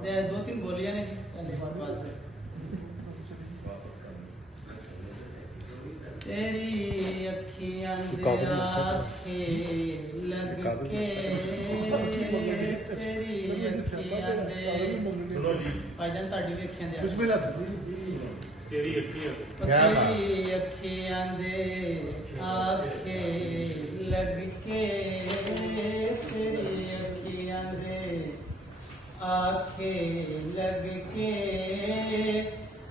दो तीन बोलियां ने जी तेरी अखियां दे आखे लग के तेरी अखियां दे भाईजान ताड़ी भी अखियां दे तेरी अखियां दे आखे लग के तेरी अखियां दे आखे लग के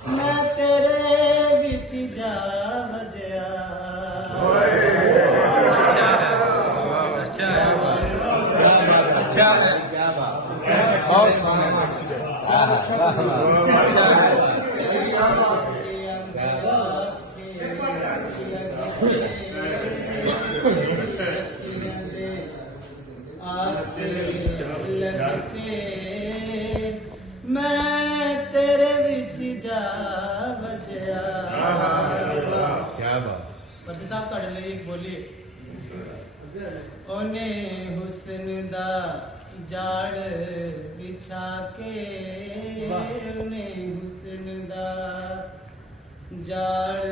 मैं तेरे विच जा वजया अच्छा क्या बात और मैं तेरे विच जा बजया क्या बात परसी साहब तुहाडे लिए एक बोलिए ओने हुस्न दा जाड़ बिछा के ओने हुस्न दा जाड़